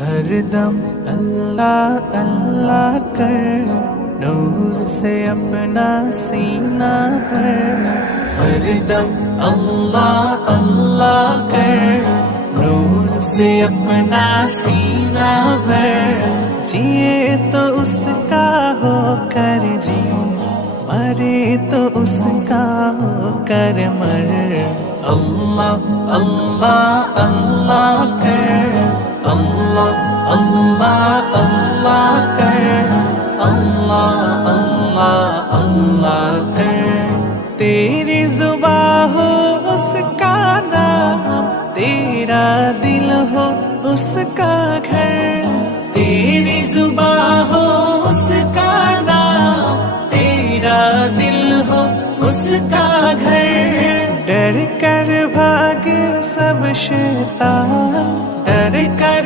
ہر دم اللہ اللہ کر، نور سے اپنا سینہ بھر، ہر دم اللہ اللہ کر، نور سے اپنا سینہ بھر، جیے تو اس کا ہو کر جیے، مرے تو اس کا ہو کر مر، اللہ اللہ اللہ کر، اللہ اللہ اللہ کر، اللہ اللہ اللہ کر، تیری زبان ہو اس کا نام، تیرا دل ہو اس کا گھر، تیری زبان ہو اس کا نام، تیرا دل ہو اس کا گھر، ڈر کر بھاگ سب شیطان، ڈر کر